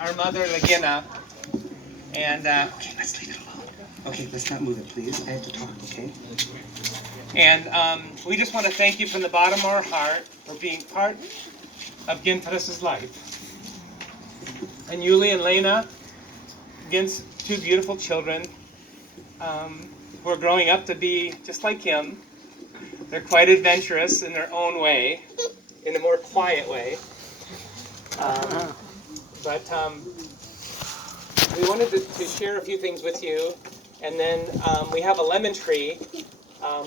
our mother, Lagina. And, okay, let's leave it alone. Okay, let's not move it, please. I have to talk, okay? And we just want to thank you from the bottom of our heart for being part of Ginatars' life. And Yuli and Lena, Gin's two beautiful children, who are growing up to be just like him. They're quite adventurous in their own way, in a more quiet way. But we wanted to share a few things with you. And then we have a lemon tree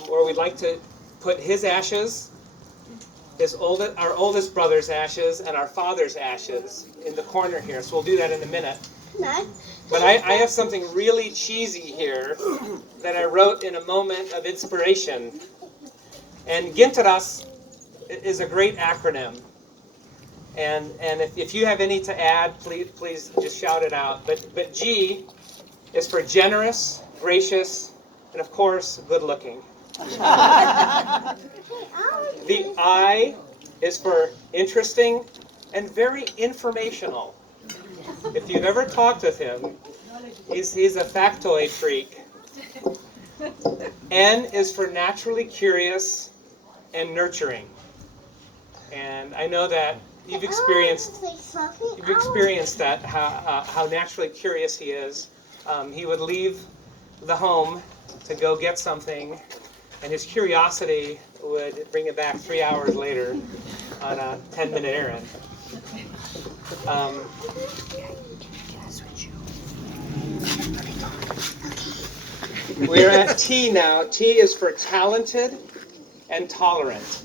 where we'd like to put his ashes, our oldest brother's ashes, and our father's ashes in the corner here. So we'll do that in a minute. But I have something really cheesy here that I wrote in a moment of inspiration. And Ginatars is a great acronym. And if you have any to add, please just shout it out. But G is for generous, gracious, and of course, good looking. The I is for interesting and very informational. If you've ever talked with him, he's a factoid freak. N is for naturally curious and nurturing. And I know that you've experienced that, how naturally curious he is. He would leave the home to go get something, and his curiosity would bring him back 3 hours later on a 10-minute errand. We're at T now. T is for talented and tolerant.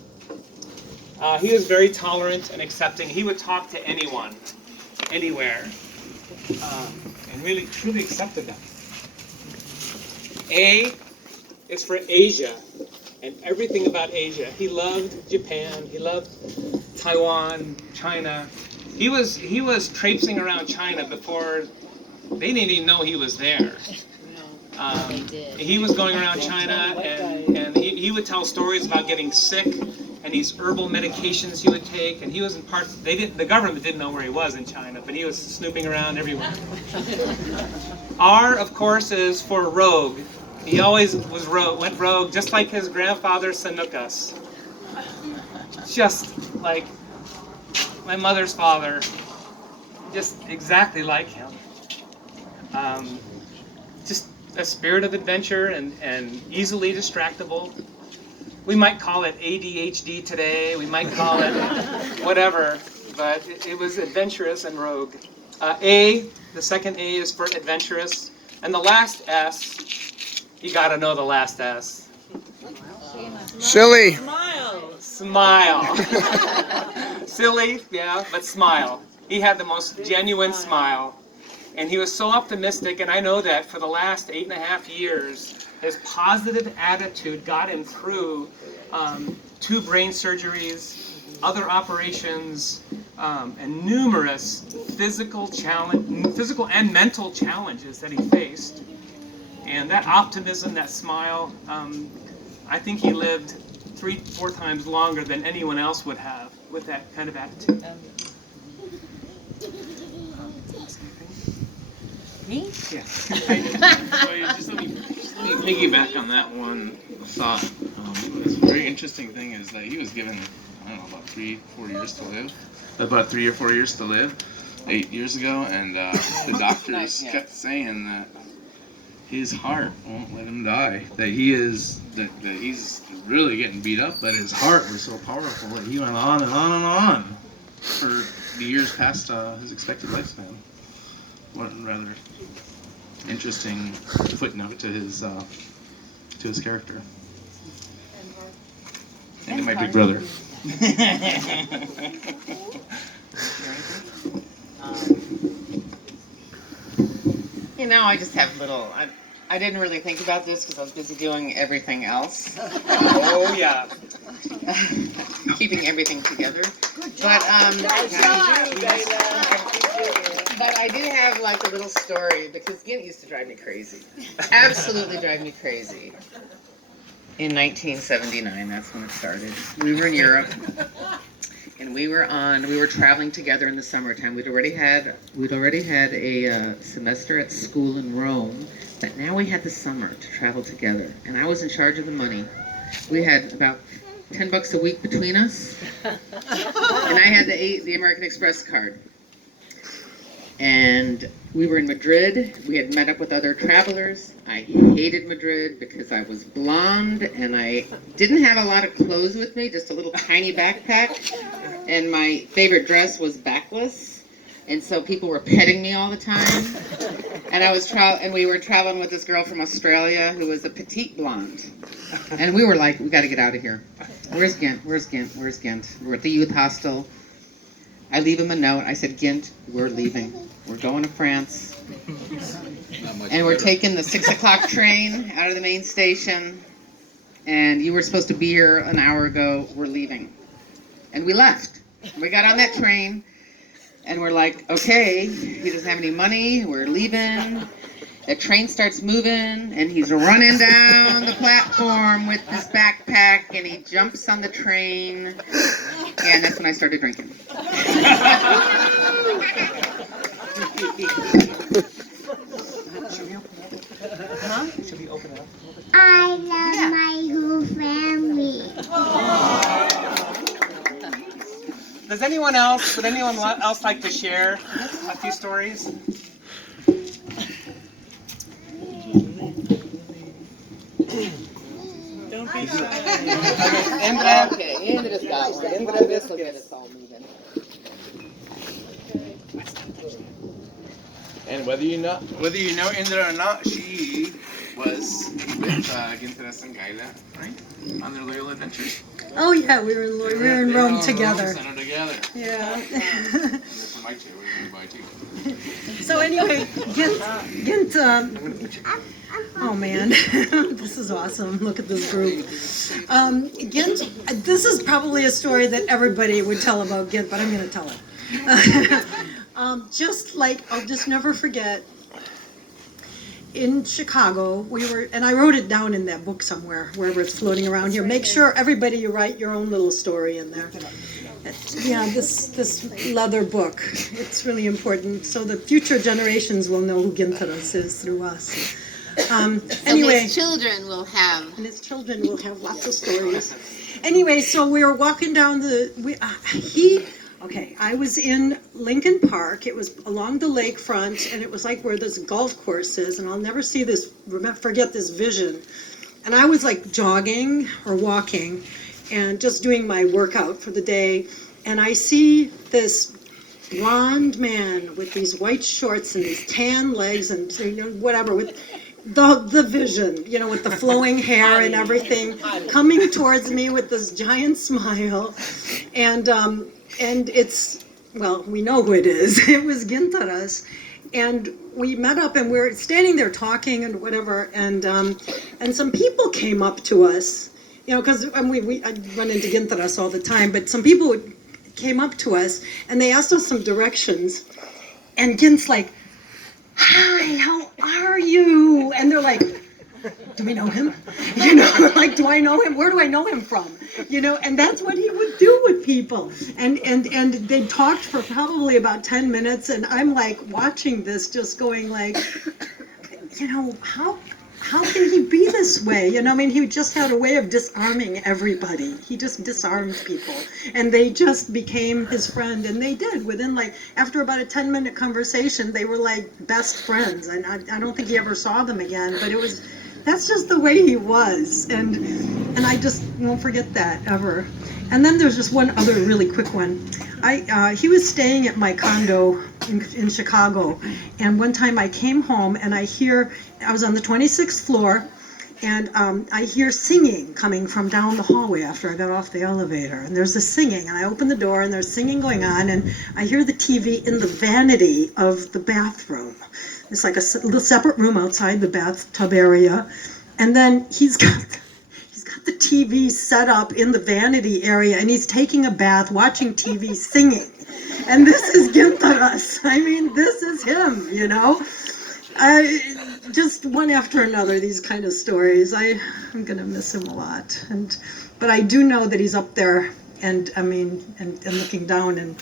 He was very tolerant and accepting. He would talk to anyone, anywhere, and really, truly accepted them. A is for Asia and everything about Asia. He loved Japan. He loved Taiwan, China. He was traipsing around China before they didn't even know he was there. He was going around China, and he would tell stories about getting sick and these herbal medications he would take. And he was in parts the government didn't know where he was in China, but he was snooping around everywhere. R, of course, is for rogue. He always went rogue, just like his grandfather Sanukas. Just like my mother's father, just exactly like him. Just a spirit of adventure and easily distractible. We might call it ADHD today, we might call it whatever, but it was adventurous and rogue. A, the second A is for adventurous, and the last S, you gotta know the last S. Silly. Smile. Silly, yeah, but smile. He had the most genuine smile. And he was so optimistic, and I know that for the last 8.5 years, his positive attitude got him through 2 brain surgeries, other operations, and numerous physical and mental challenges that he faced. And that optimism, that smile, I think he lived 3-4 times longer than anyone else would have with that kind of attitude. Me? Yeah. Well, just let me piggyback on that one thought. What's a very interesting thing is that he was given, I don't know, about 3-4 years to live. About 3 or 4 years to live, 8 years ago, and the doctors kept saying that his heart won't let him die. That he's really getting beat up, but his heart was so powerful that he went on and on and on for the years past his expected lifespan. What a rather interesting footnote to his character. And to my big brother. I just have little. I didn't really think about this because I was busy doing everything else. Oh yeah. Keeping everything together. But I do have like a little story because Gint used to drive me crazy. Absolutely drive me crazy. In 1979, that's when it started. We were in Europe. and we were traveling together in the summertime. We'd already had a semester at school in Rome, but now we had the summer to travel together, and I was in charge of the money. We had about $10 a week between us, and I had the American Express card. And we were in Madrid. We had met up with other travelers. I hated Madrid because I was blonde and I didn't have a lot of clothes with me, just a little tiny backpack. And my favorite dress was backless. And so people were petting me all the time. And we were traveling with this girl from Australia who was a petite blonde. And we were like, we got to get out of here. Where's Ghent? Where's Ghent? Where's Ghent? We're at the youth hostel. I leave him a note. I said, Ghent, we're leaving. We're going to France. And we're taking the 6 o'clock train out of the main station. And you were supposed to be here an hour ago. We're leaving. And we left. We got on that train. And we're like, okay, he doesn't have any money. We're leaving. The train starts moving. And he's running down the platform with his backpack. And he jumps on the train. And that's when I started drinking. Should we open it up? I love my whole family. Would anyone else like to share a few stories? Don't be shy. Okay, Indra's got one. Indra, this will get us all moving. And whether you know Indra or not, she was with Ginatars and Gaila, right? On their loyal adventures. Oh yeah, we were in Rome together. Center together. Yeah. From my chair, we were by too. So anyway, Ghent, oh man, this is awesome. Look at this group. Ghent, this is probably a story that everybody would tell about Ghent, but I'm going to tell it. I'll just never forget, in Chicago, and I wrote it down in that book somewhere, wherever it's floating around here. Make sure everybody you write your own little story in there. Yeah, this leather book, it's really important, so the future generations will know who Ginatars is through us. Anyway, and his children will have lots of stories. Anyway, so we were walking down I was in Lincoln Park. It was along the lakefront, and it was like where this golf course is, and I'll never forget this vision. And I was like jogging or walking and just doing my workout for the day, and I see this blonde man with these white shorts and these tan legs and whatever, with the vision, with the flowing hair and everything, coming towards me with this giant smile, and it's, well, we know who it is. It was Ginatars, and we met up and we're standing there talking and whatever, and some people came up to us, because I run into Ginatars all the time, but some people came up to us and they asked us some directions, and Gint's like, "Hi, how are you?" And they're like, "Do we know him? Like, do I know him? Where do I know him from?" And that's what he would do with people. And they talked for probably about 10 minutes, and I'm like watching this, just going like, how can he be this way? He just had a way of disarming everybody. He just disarmed people, and they just became his friend. And they did. After about a 10-minute conversation, they were like best friends. And I don't think he ever saw them again, but that's just the way he was, and I just won't forget that ever. And then there's just one other really quick one. He was staying at my condo in Chicago, and one time I came home and I was on the 26th floor, and I hear singing coming from down the hallway after I got off the elevator, and there's this singing, and I open the door and there's singing going on, and I hear the TV in the vanity of the bathroom. It's like a little separate room outside the bathtub area, and then he's got the TV set up in the vanity area, and he's taking a bath, watching TV, singing. And this is Ginatars. This is him, just one after another, these kind of stories. I'm gonna miss him a lot, but I do know that he's up there and I mean, and looking down, and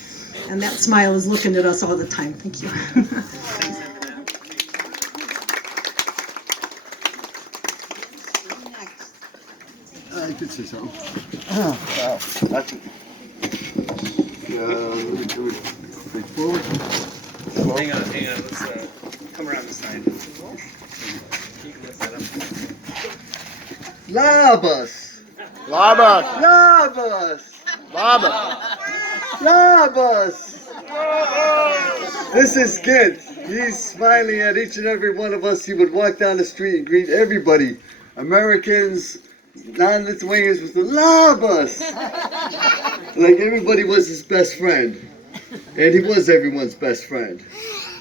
that smile is looking at us all the time. Thank you. I could say something. Wow, that's it. Forward. Hang on. Let's come around this side. You can lift that up. Labas! Labas! Labas! Labas! Labas! This is Gint. He's smiling at each and every one of us. He would walk down the street and greet everybody. Americans, non-Lithuanians with the Labas! Like everybody was his best friend. And he was everyone's best friend.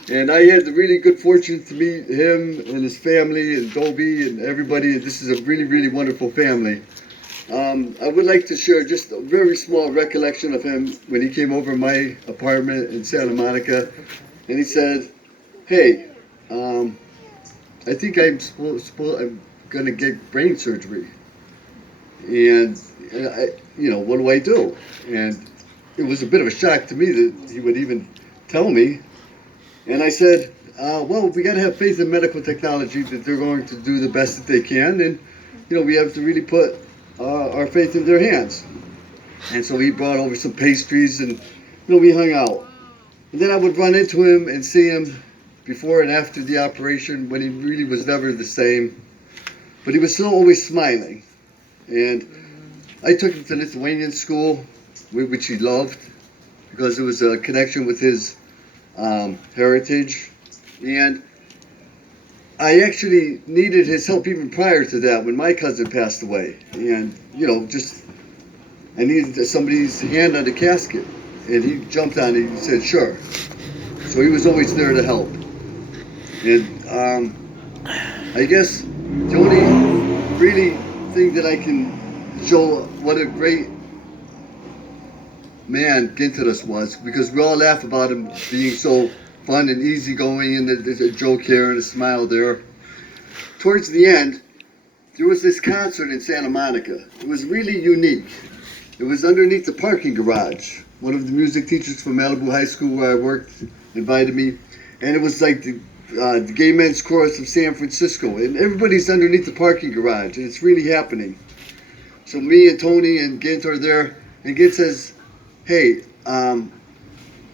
And I had the really good fortune to meet him and his family and Dobie and everybody. This is a really, really wonderful family. I would like to share just a very small recollection of him when he came over my apartment in Santa Monica. And he said, hey, I think I'm going to get brain surgery. And, what do I do? And it was a bit of a shock to me that he would even tell me. And I said, well, we got to have faith in medical technology that they're going to do the best that they can. And, we have to really put our faith in their hands. And so he brought over some pastries and, we hung out. And then I would run into him and see him before and after the operation when he really was never the same. But he was still always smiling. And I took him to Lithuanian school, which he loved, because it was a connection with his heritage. And I actually needed his help even prior to that when my cousin passed away. And, I needed somebody's hand on the casket. And he jumped on it and he said, sure. So he was always there to help. And I guess the only really thing that I can show what a great man Ginatars was, because we all laugh about him being so fun and easygoing, and there's a joke here and a smile there. Towards the end, there was this concert in Santa Monica. It was really unique. It was underneath the parking garage. One of the music teachers from Malibu High School where I worked invited me, and it was like the Gay Men's Chorus of San Francisco, and everybody's underneath the parking garage, and it's really happening. So me and Tony and Gint are there, and Gint says, hey, I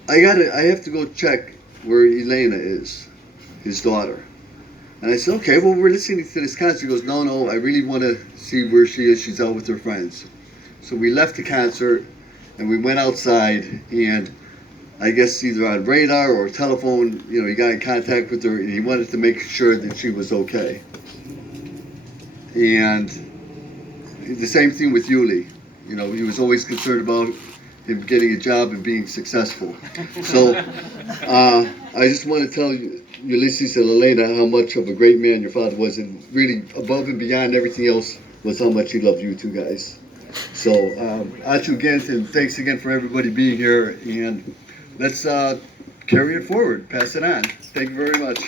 have to go check where Elena is, his daughter. And I said, okay, well, we're listening to this concert. He goes, no, I really want to see where she is. She's out with her friends. So we left the concert, and we went outside, and I guess either on radar or telephone, he got in contact with her, and he wanted to make sure that she was okay. And the same thing with Yuli. He was always concerned about him getting a job and being successful. So I just want to tell you, Ulysses and Elena, how much of a great man your father was, and really above and beyond everything else was how much he loved you two guys. So Achu Gint, and thanks again for everybody being here, and let's carry it forward, pass it on. Thank you very much.